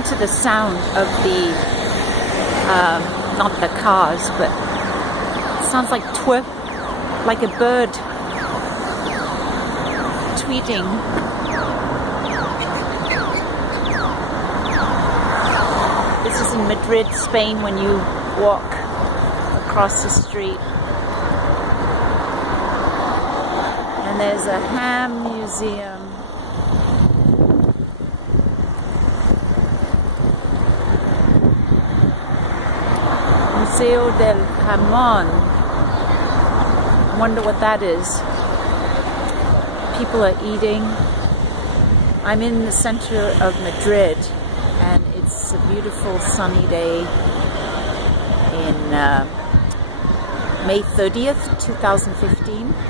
listen to the sound of the, not the cars, but it sounds like like a bird tweeting. This is in Madrid, Spain, when you walk across the street. And there's a ham museum. Museo del Jamón. I wonder what that is. People are eating. I'm in the center of Madrid, and it's a beautiful sunny day in May 30th, 2015.